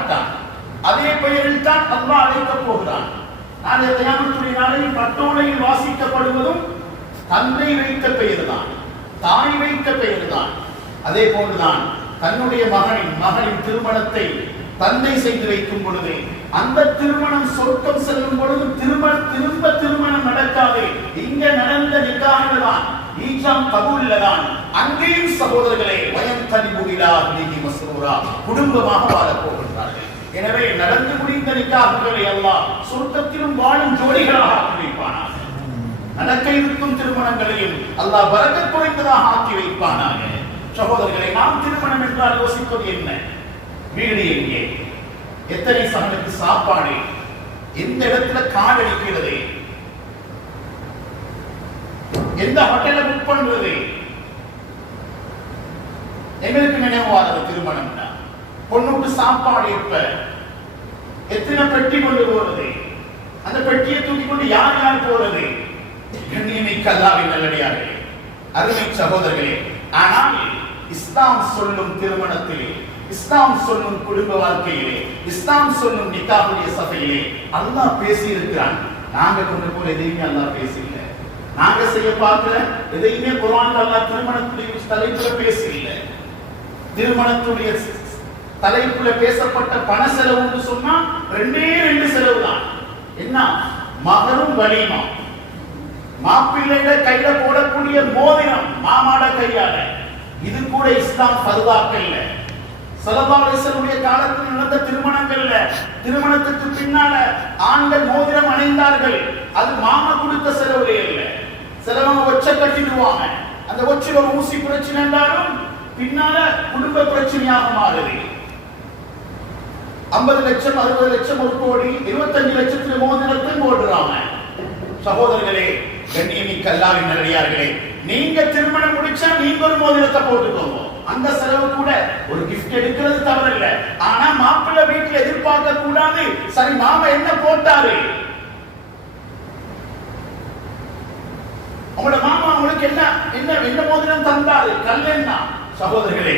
மாட்டான். அதே பெயரில் தான் அல்லாஹ் அழைக்கப் போகிறான். நாளை கியாமத்துடைய நாளில் பட்டோலையில் வாசிக்கப்படுவதும் தந்தை வைத்த பெயர்தான், தாய் வைத்த பெயர்தான். அதே போன்றுதான் தன்னுடைய மகளின் திருமணத்தை தந்தை செய்து வைக்கும் பொழுது அந்த திருமணம் சொர்க்கம் செல்லும் பொழுது திரும்ப திருமணம் நடக்காது. இங்க நடந்த நிக்காஹ்ல தான் ஈஜாம் கபூல்ல தான் அங்கேயும் சகோதரர்களே வயம் தனிபுகிலா நீதி மஸ்ரூரா குடும்பமாக வாழப் போகிறார்கள். எனவே நடந்து முடிந்த நிக்காஹ்களை அல்லாஹ் சொர்க்கத்திலும் வாழும் ஜோடிகளாக ஆக்கி வைப்பானாக. நடக்க இருக்கும் திருமணங்களையும் அல்லாஹ் பரக்கத் குறைந்ததாக ஆக்கி வைப்பானாக. சகோதரர்களை, நாம் திருமணம் என்றால் யோசிப்பது என்ன? வீடு எங்கே, எத்தனை சகனுக்கு சாப்பாடு, எந்த இடத்துல கால் அடிக்கிறது, எந்த ஹோட்டலை புக் பண்றது, எங்களுக்கு நினைவாகிறது திருமணம். பொண்ணுக்கு சாப்பாடு எப்ப, எத்தனை பெட்டி கொண்டு போறது, அந்த பெட்டியை தூக்கி கொண்டு யார் யார் போறது, கண்ணியமிக்க அல்லாஹ்வின் நல்லடியார்களே, அருமை சகோதரர்களே. ஆனால் இஸ்லாம் சொல்லும் திருமணத்திலே, இஸ்லாம் சொல்லும் குடும்ப வாழ்க்கையிலே, இஸ்லாம் சொல்லும் நிக்காஹுடைய சபையிலே அல்லாஹ் பேசி இருக்கிறான். நாங்க கொண்டு போல எதையுமே அல்லாஹ் பேசல. நாங்க செய்ய பார்க்கல எதையுமே குர்ஆன்ல அல்லாஹ் திருமணத்துடைய தலைப்புல பேசல. திருமணத்துடைய தலைப்புல பேசப்பட்ட பண செலவுன்னு சொன்னா ரெண்டு செலவு தான். என்ன? மகரும் வலிமா, மாப்பிள்ளையில கையில போடக்கூடிய மோதிரம் மாமாட கையால, இது கூட இஸ்லாம் ஃபர்தாக்கல்ல. ஸல்லல்லாஹு அலைஹி வஸல்லம் காலத்தில் நடந்த திருமணங்கள்ல திருமணத்துக்கு பின்னால ஆண்கள் மோதிரம் அணிந்தார்கள். அது மாமா கொடுத்த செலவுல இல்ல. சிலவங்க ஒச்சை கட்டிடுவாங்க. அந்த ஒச்சில ஒரு ஊசி பிரச்சனை என்றாலும் பின்னால குடும்ப பிரச்சனையாக மாறுது. 50 லட்சம் 60 லட்சம் ஒரு கோடி 25 லட்சத்துல மோதிரத்தை போடுறாங்க. சகோதரர்களே, கண்ணியமிக்க அல்லாஹ்வின் நல்லடியார்களே, நீங்க திருமணம் முடிச்சா நீங்க ஒரு மோதிரத்தை போட்டுக்கோங்க. அந்த செலவு கூட ஒரு கிஃப்ட் எடுக்கிறது தவறில்ல. ஆனா மாப்பிள்ளை வீட்டுல எதிர்பார்க்க கூடாது, சரி மாமா என்ன போட்டாரு, உங்களோட மாமா உங்களுக்கு என்ன மோதிரம் தந்தாரு, கல்லெண்ணா. சகோதரர்களே,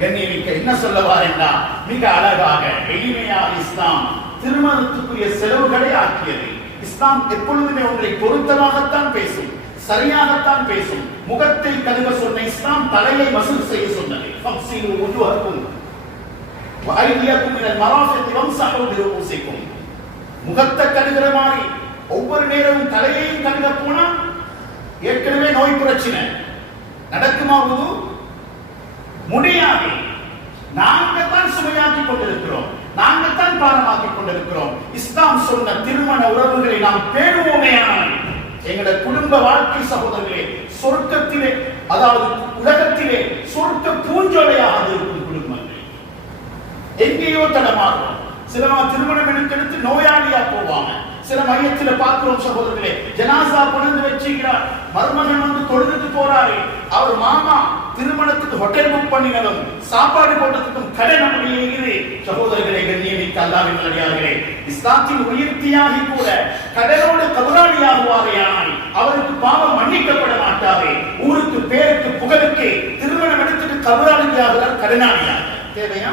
கண்ணியமிக்க என்ன சொல்லவார் என்றால் மிக அழகாக எளிமையாக இஸ்லாம் திருமணத்துக்குரிய செலவுகளை ஆக்கியது. இஸ்லாம் எப்பொழுதுமே ஒன்றை பொருத்தமாகத்தான் பேசும், சரியாகத்தான் பேசும். முகத்தை கழுவ சொன்ன இஸ்லாம் தலையை மசூல் செய்ய சொன்னது. ஃபக்ஸிலு wujuhakum வ ஐதியக்கும் மினல் மராஃபிக் வம்ஸஹு பிருஊசிக்கும். முகத்தை கழுவுற மாதிரி ஒவ்வொரு நேரமும் தலையையும் கழுவ போனா ஏற்கனவே நோய் பிரச்சனை நடக்குமா? வுது முடியாது. நாங்கள் தான் சுமையாக்கி கொண்டிருக்கிறோம், நாங்கள் தான் பாரமாக்கி கொண்டிருக்கிறோம். இஸ்லாம் சொன்ன திருமண உறவுகளை நாம் பேணுவோமேயானால் எங்களுடைய குடும்ப வாழ்க்கை சகோதரர்களே சொர்க்கத்திலே, அதாவது உலகத்திலே சொர்க்க பூஞ்சோலையாக இருக்கும் குடும்பங்கள். எங்கேயோ தடமாறும். சிலவங்க திருமணம் எடுத்து நோயாளியா போவாங்க. சில மையத்துல பார்க்கிறோம் சகோதரர்களே, ஜனாசா கொண்டு வச்சுக்கிறார், மருமகன் வந்து தொழுதுட்டு போறாரு. அவர் மாமா திருமணத்துக்கு ஹோட்டல் புக் பண்ணினதும் சாப்பாடு போட்டதுக்கும் கடன் அப்படியே இருக்குது. சகோதரர்களே, கண்ணியமிக்க அல்லாஹ்வின் நல்லடியார்களே, இஸ்லாத்தின் உயிர் தியாகி கூட கடனோடு கபராளியாகுவாரேயானால் அவருக்கு பாவம் மன்னிக்கப்பட மாட்டாது. ஊருக்கு பேருக்கு புகழுக்கு திருமணம் எடுத்துட்டு கபராளியாகிறார், கடனாளியாக. தேவையா?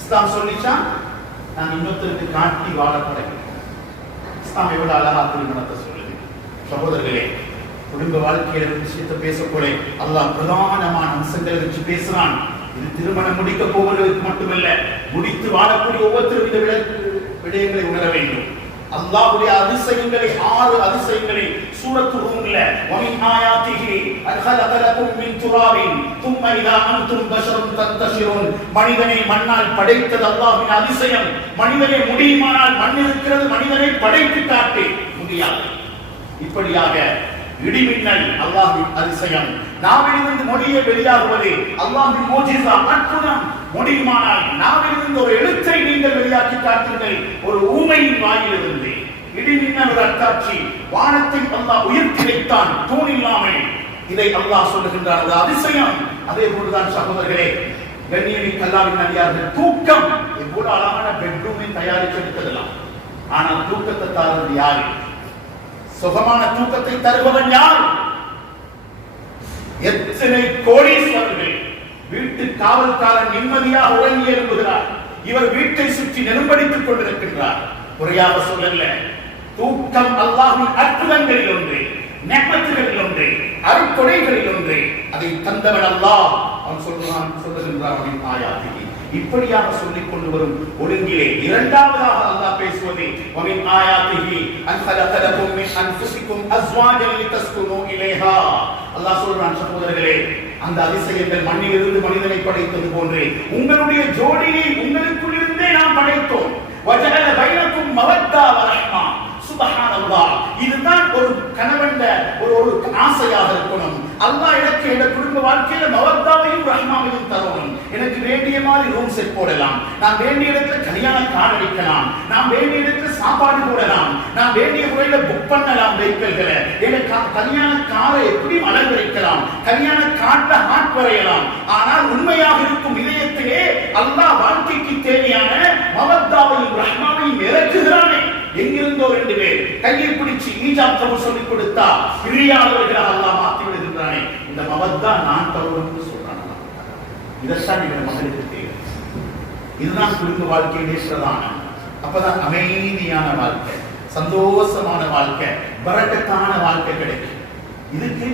இஸ்லாம் சொல்லிச்சா நான் இன்னொருத்தருக்கு காட்டி வாழப்பட. இஸ்லாம் எவ்வளவு அழகா திருமணத்தை சொல்லுது. சகோதரர்களே, குடும்ப வாழ்க்கையில விஷயத்தை பேசக்கூட அல்லாஹ் பிரதானமான அம்சங்களை வச்சு பேசுறான். இது திருமணம் முடிக்க போவதற்கு மட்டுமல்ல, முடித்து வாழக்கூடிய ஒவ்வொருத்தரும் இந்த விடயங்களை உணர வேண்டும். அல்லாஹ்வுடைய அதிசயங்களை 6 அதிசயங்களை சூரத்து ரூம்ல வமின் ஆயாத்திஹி அன்ஹலக லகும் மின் துராபின் தும்ம இதா அன்தும் பஷரும் தன்தஷிரூன். மனிதனை மண்ணால் படைத்தது அல்லாஹ்வின் அதிசயம். மனிதனை முடியுமானால் மண் இருக்கிறது, மனிதனை படைத்து காட்ட முடியாது. இப்படியாக இடிமின்னல் அல்லாஹ்வின் அதிசயம். நாவிலிருந்து மொழியை வெளியாகுவது அல்லாஹ்வின் மோஜிசா, அற்புதம். முடியுமானால் நாவிலிருந்து ஒரு எழுத்தை நீங்கள் வெளியாக்கி காட்டுங்கள், ஒரு ஊமையின் வாயிலிருந்து. இடிமின்னல் ஒரு அத்தாட்சி. வானத்தை அல்லாஹ் உயர்த்தி வைத்தான் தூண் இல்லாமல். இதை அல்லாஹ் சொல்லுகின்றார், அது அதிசயம். அதே போன்றுதான் சகோதரர்களே, கண்ணியமிக்க அல்லாஹ்வின் நல்லடியார்கள், தூக்கம் எவ்வளவு அழகான பெட்ரூமை தயாரிச்செடுத்ததெல்லாம். ஆனால் தூக்கத்தை தாருவது யாரு? சுகமான தூக்கத்தை தருபவன் யார்? எத்தனை கோடீஸ்வரர்கள் வீட்டு காவல்காரன் நிம்மதியாக உறங்கி எழுப்புகிறார். இவர் வீட்டு வீட்டை சுற்றி நெரும்படித்துக் கொண்டிருக்கின்றார். குறையாக சொல்லல, தூக்கம் அல்லாஹ்வின் அற்புதங்களில் ஒன்று, நிஅமத்துகளில் ஒன்று, அருட்கொடைகளில் ஒன்று. அதை தந்தவன் அல்லாஹ். அவன் சொல்லுகின்றான் ஆயாத்திகி. இப்படியாக சொல்லிக் கொண்டு வரும் ஒழுங்கிலே இரண்டாவதாக அல்லாஹ் பேசுவது வமின் ஆயாத்திஹி அன் கலகலகும் மின் அன்ஃபுசிகும் அஸ்வாஜன் லிதஸ்குனு இலைஹா. அல்லாஹ் சொல்றான், சகோதரர்களே, அந்த அதிசயங்கள் மண்ணிலிருந்து மனிதனை படைத்தது போன்றே உங்களுடைய ஜோடியை உங்களுக்குள் இருந்தே நாம் படைத்தோம். வஜஅல பைனக்கும் மவத்தா வ ரஹ்மா. சுப்ஹானல்லாஹ். இதுதான் ஒரு கணவன்ட ஒரு ஆசையாக இருக்கணும். அல்லாஹ் எனக்கு என் குடும்ப வாழ்க்கையில மவத்தாவையும் ரஹ்மாவையும் தரணும். எனக்கு வேண்டிய மாதிரி ரூம் செட் போடலாம், நான் வேண்டிய இடத்துல கல்யாண கார்டு அடிக்கலாம், நான் வேண்டிய இடத்துல சாப்பாடு போடலாம், நான் வேண்டிய முறையில புக் பண்ணலாம் வெஹிக்கிள்களை, எனக்கு கல்யாண காரை எப்படி அலங்கரிக்கலாம், கல்யாண கார்ட ஹார்ட் வரையலாம். ஆனால் உண்மையாக இருக்கும் இதயத்திலே அல்லாஹ் வாழ்க்கைக்கு தேவையான மவத்தாவையும் ரஹ்மாவையும் இறக்குகிறானே. எங்கிருந்தோ 2 பேர் கையை பிடிச்சு ஈஜாப் கபூல் சொல்லிக் கொடுத்தா பிரியாதவர்களாக அல்லாஹ் மாற்றி விடுகின்றானே. இந்த மவத்தா நான் தவறுன்னு சொல்றான். இதற்கான எங்கள் மகளுக்கு தேவை. இதுதான் குடும்ப வாழ்க்கையிலே பிரதானம். அப்பதான் அமைதியான வாழ்க்கை, சந்தோஷமான வாழ்க்கை, பரக்கத்தான வாழ்க்கை கிடைக்கும். இதுக்கு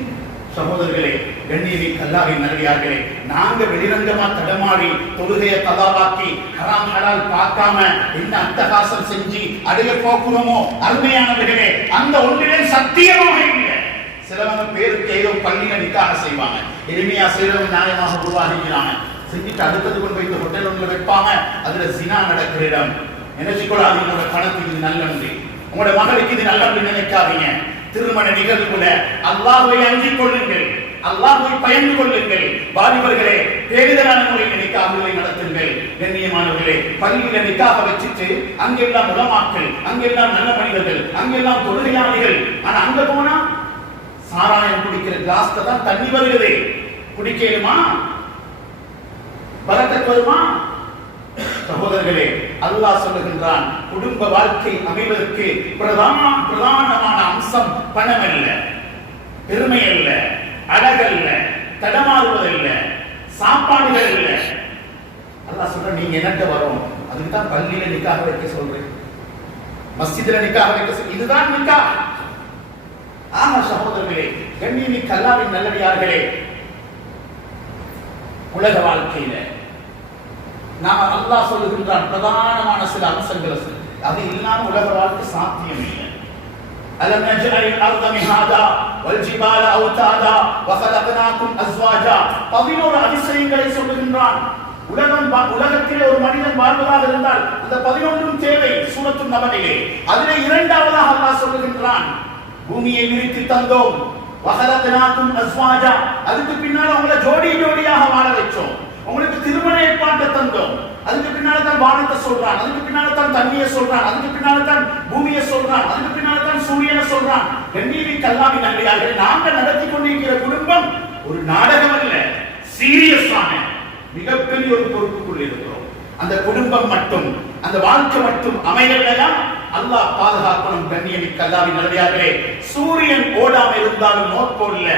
சகோதரர்களே, கண்ணியமிக்க அல்லாஹ்வின் நல்லடியார்களே, நாங்க வெளிரங்கமா தடமாறி தொழுகையை கதாவாக்கி ஹராம் ஹலால் பார்க்காம என்ன அட்டகாசம் செஞ்சு அடைய போக்குறோமோ அருமையானவர்களே, அந்த ஒன்றிலே சத்தியமாக இல்லை. சிலவங்க பேருக்கு ஏதோ பள்ளியில நிக்காக செய்வாங்க, எளிமையா செய்யறவங்க நியாயமாக உருவாகிறாங்க. செஞ்சுட்டு அடுத்தது கொண்டு போய் ஹோட்டல் ஒன்றுல வைப்பாங்க, அதுல ஜினா நடக்கிற இடம். நினைச்சுக்கொள்ளாதீங்க, உங்களோட பணத்துக்கு இது நல்லது, உங்களோட மகளுக்கு இது நல்லது நினைக்காதீங்க. திருமண நிகழ்வுல அல்லாஹ்வை அஞ்சிக் கொள்ளுங்கள், அல்லாஹ்வை பயந்து கொள்ளுங்கள். வாலிபர்களே, தேடுதலான முறையில் நிக்காஹ்களை நடத்துங்கள். கண்ணியமானவர்களே, பள்ளியில நிக்காஹ வச்சிட்டு அங்கெல்லாம் உலமாக்கள், அங்கெல்லாம் நல்ல மனிதர்கள், அங்கெல்லாம் தொழுகையாளிகள். ஆனா அங்க போனா சாராயம் குடிக்கிற கிளாஸ்ல தான் தண்ணி வருகிறது. குடிக்கணுமா? பரக்கத் வருமா? சகோதரர்களே, அல்லாஹ் சொல்லுகின்றான், குடும்ப வாழ்க்கை அமைவதற்கு பிரதானமான அம்சம் பணம் அல்ல, பெருமை அல்ல, அழகல்ல, தடமாறுவதல்ல, சாப்பாடுகள் அல்ல. அல்லாஹ் சொல்ற, நீங்க என்னட்ட வரும், அதுக்கு தான் பள்ளியில நிக்காக வைக்க சொல்றேன், மஸ்ஜிதில நிக்காக வைக்க சொல்றேன். இதுதான் நிக்காஹ். ஆமா சகோதரர்களே, கண்ணியமிக்க அல்லாஹ்வின் நல்லடியார்களே, உலக வாழ்க்கையில நாம அல்லாஹ் சொல்லுகின்றான் பிரதானமான சில அம்சங்களை சொல்லி, அது இல்லாம உலக வாழ்க்கை சாத்தியம் இல்லை. அலம் நஜ்அலில் அர்த மிஹாதா வல் ஜிபால அவ்தாதா வ கலக்னாகும் அஸ்வாஜா. 11 அதிசயங்களை சொல்லுகின்றான். உலகத்திலே ஒரு மனிதன் வாழ்வதாக இருந்தால் அந்த 11ம் தேவை. சூரத்துன் நபனிலே அதிலே இரண்டாவதாக அல்லாஹ் சொல்லுகின்றான், பூமியை விரித்து தந்தோம், வ கலக்னாகும் அஸ்வாஜா. அதுக்கு பின்னால் உங்களை ஜோடி ஜோடியாக வாழ வச்சோம், உங்களுக்கு திருமண ஏற்பாட்டை தந்தோம். அதுக்கு பின்னால தான் வானத்தை சொல்றான், அதுக்கு பின்னால தான் தண்ணியை சொல்றான், அதுக்கு பின்னால தான் பூமியை சொல்றான், அதுக்கு பின்னால தான் சூரியனை சொல்றான். கண்ணியமிக்க அல்லாஹ்வின் நல்லடியார்களே, நாங்க நடத்தி கொண்டிருக்கிற குடும்பம் ஒரு நாடகம் அல்ல, சீரியஸான மிகப்பெரிய ஒரு பொறுப்புக்குள் இருக்கிறோம். அந்த குடும்பம் மட்டும், அந்த வாழ்க்கை மட்டும் அமையலையா அல்லாஹ் பாதுகாக்கணும். கண்ணியமிக்க அல்லாஹ்வின் நல்லடியார்களே, சூரியன் ஓடாம இருந்தாலும் நோக்கோல்ல,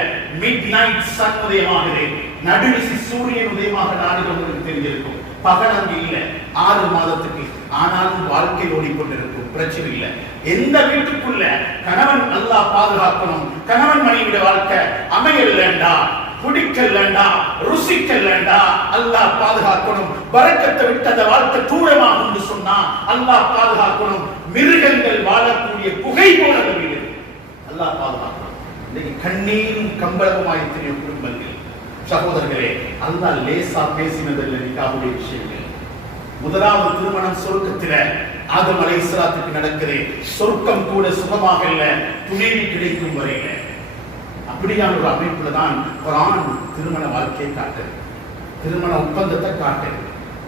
மிட் நைட் சன் உதயமாகுது, நடுநிசி சூரியன் உதயமாக நாடுகள் உங்களுக்கு தெரிஞ்சிருக்கும். பகல் அங்கு இல்லை 6 மாதத்துக்கு, ஆனாலும் வாழ்க்கை ஓடிக்கொண்டிருக்கும், பிரச்சனை இல்லை. எந்த வீட்டுக்குள்ள கணவன் அல்லாஹ் பாதுகாக்கணும். கணவன் மனைவிட வாழ்க்கை அமையலண்டா, குடிக்கலண்டா, ருசிக்கலண்டா, அல்லாஹ் பாதுகாக்கணும். பரக்கத்தை விட்டு அந்த வாழ்க்கை தூரமாக என்று சொன்னா அல்லாஹ் பாதுகாக்கணும். மிருகங்கள் வாழக்கூடிய குகை போல வீடு அல்லாஹ் பாதுகாக்கணும். இன்னைக்கு கண்ணீரும் கம்பளமாய் தெரியும் குடும்பங்கள். சகோதரர்களே, அல்லாஹ் லேசா பேசினதில்லை நிக்காஹுடைய விஷயங்கள். முதலாவது திருமணம் சொர்க்கத்தில ஆதம் அலைஹிஸ்ஸலாத்துக்கு நடக்குது. சொர்க்கம் கூட சுகமாக இல்ல, துணைவி கிடைக்கும் வரையில. அப்படியான ஒரு அமைப்புல தான் குர்ஆன் திருமண வாழ்க்கையை காட்டுது, திருமண ஒப்பந்தத்தை காட்டுது.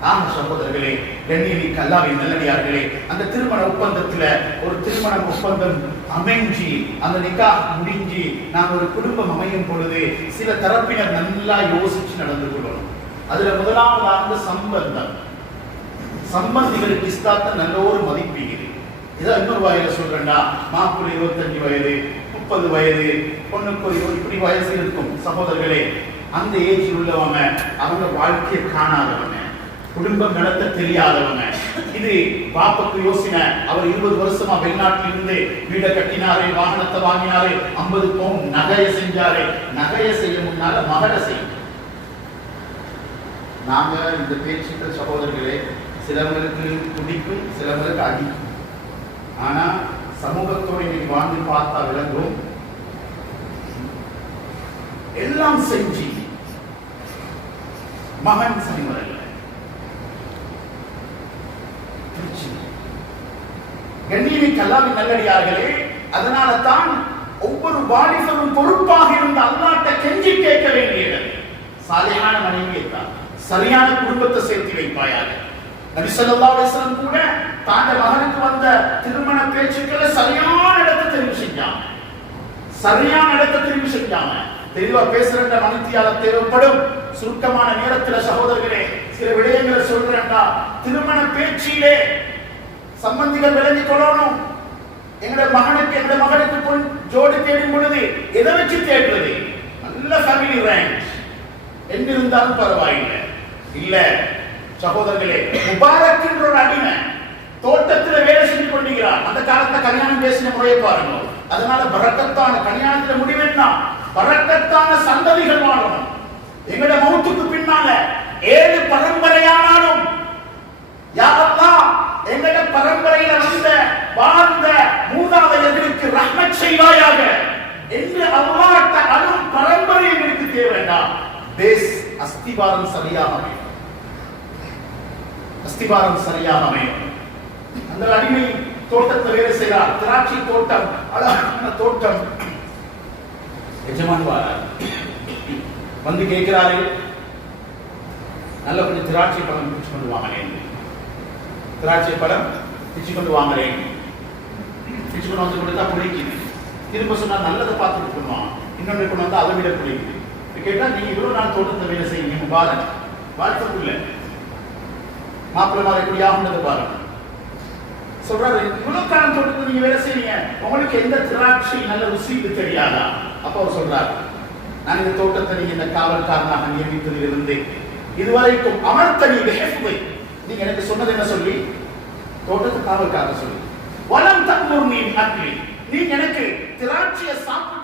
ஆமா சகோதரர்களே, கண்ணியமிக்க அல்லாஹ்வின் நல்லடியார்களே, அந்த திருமண ஒப்பந்தத்துல ஒரு திருமண ஒப்பந்தம் அமைஞ்சி அந்த நிக்காஹ் முடிஞ்சு நாங்கள் ஒரு குடும்பம் அமையும் பொழுது சில தரப்பினர் நல்லா யோசிச்சு நடந்து கொள்ளணும். அதுல முதலாவதாக சம்பந்தம். சம்பந்திகளுக்கு இஸ்லாத்தை நல்ல ஒரு மதிப்பீடு. இதை இன்னொரு வகையில சொல்றேன்டா, மாப்பிள்ளை 25 வயது 30 வயது, பொண்ணுக்கு இப்படி வயசு இருக்கும். சகோதரர்களே, அந்த ஏஜ் உள்ளவங்க அவங்க வாழ்க்கையை காணாதவங்க, குடும்பம் நடத்த தெரியாதவங்க, இது பாப்புக்கு யோசனை. அவர் 20 வருஷமா வெளிநாட்டில் இருந்து வீடை கட்டினாரு, வாகனத்தை வாங்கினாரு, 50 பவுன் நகையை செஞ்சாரு. நகையை செய்ய முன்னால மகளை செய்ய. நாங்க இந்த பேச்சுக்கள் சகோதரர்களே, சிலவங்களுக்கு துடிக்கும், சிலவங்களுக்கு அடிக்கும். ஆனா சமூகத்தோடு இன்னைக்கு வாழ்ந்து பார்த்தா விளங்கும், எல்லாம் செஞ்சு மகன் சரிவரல்ல. கண்ணியமிக்க அல்லாஹ்வின் நல்லடியார்களே, அதனால தான் ஒவ்வொரு வாலிபரும் பொறுப்பாக இருந்த அல்லாஹ்ட்ட கெஞ்சி கேட்க வேண்டியது. சாலிஹான மனைவியை தான், சரியான குடும்பத்தை சேர்த்து வைப்பாயாக. நபி ஸல்லல்லாஹு அலைஹி வஸல்லம் கூட தாண்ட மகனுக்கு வந்த திருமண பேச்சுக்களை சரியான இடத்தை தெரிவு செஞ்சாங்க. சரியான இடத்தை தெரிவு செஞ்சாங்க. தெளிவா பேசுற மனிதியால தேவைப்படும். சுருக்கமான நேரத்தில் சகோதரர்களே சில விடயங்களை சொல்றேன்டா. திருமண பேச்சிலே சம்பந்திகள் விளங்கிக் கொள்ளணும். எங்களுடைய மகனுக்கு பொன் ஜோடி தேடும் பொழுது எதை வச்சு தேடுறது? நல்ல ஃபேமிலி ரேஞ்ச் என்றிருந்தாலும் பரவாயில்லை. இல்ல சகோதரர்களே, முபாரக் என்ற ஒரு அடிமை தோட்டத்தில் வேலை செஞ்சு கொண்டிருக்கிறார். அந்த காலத்துல கல்யாணம் பேசின முறையை பாருங்க. அதனால பரக்கத்தான கல்யாணத்துல முடிவென்னா பரக்கத்தான சந்ததிகள் வாழணும். எங்களுடைய மௌத்துக்கு பின்னால 7 பரம்பரையானாலும் யா அல்லாஹ் எங்களுடைய பரம்பரையில வந்த வாழ்ந்த மூதாதையர்களுக்கு ரஹ்மத் செய்வாயாக என்று அல்லாஹ்ட்ட அருள் பரம்பரை எங்களுக்கு தேவைடா. பேஸ் அஸ்திவாரம் சரியாக அமையும். அஸ்திவாரம் சரியாக அமையும். அந்த அடிமை தோட்டத்தில் வேலை செய்கிறார். திராட்சை தோட்டம், அழகான தோட்டம். எஜமான் வந்து கேட்கிறாரு, நல்ல கொஞ்சம் திராட்சை பழம் பிடிச்சு கொண்டு வாங்கினேன். திராட்சை பழம் பிச்சு கொண்டு வாங்குறேன். பிச்சு கொண்டு வந்து கொடுத்தா பிடிக்குது. திரும்ப சொன்னா நல்லதை பார்த்து கொடுக்கணும். இன்னொன்று கொண்டு வந்து அதை விட பிடிக்குது. கேட்டா நீங்க இவ்வளவு நாள் தோட்டத்தை வேலை செய்யுங்க பாருங்க. வாழ்த்துக்குள்ள மாப்பிள்ளை மாதிரி எப்படி ஆகுனது பாருங்க. சொல்றாரு, இவ்வளவு காலம் தோட்டத்தை நீங்க வேலை செய்றீங்க, உங்களுக்கு எந்த திராட்சை நல்ல ருசி தெரியாதா? அப்ப அவர் சொல்றாரு, நான் இந்த தோட்டத்தை நீங்க இந்த காவல்காரனாக நியமித்ததில் இருந்து இதுவரைக்கும் அமர்த்தனி ஹிஃப்தை, நீங்க எனக்கு சொன்னது என்ன சொல்லி? தோட்டத்தை காவல்காரர் சொல்லி. வலம் தன்னுர் நீ அக்லி, நீங்க எனக்கு திராட்சையை சாப்பிட்டு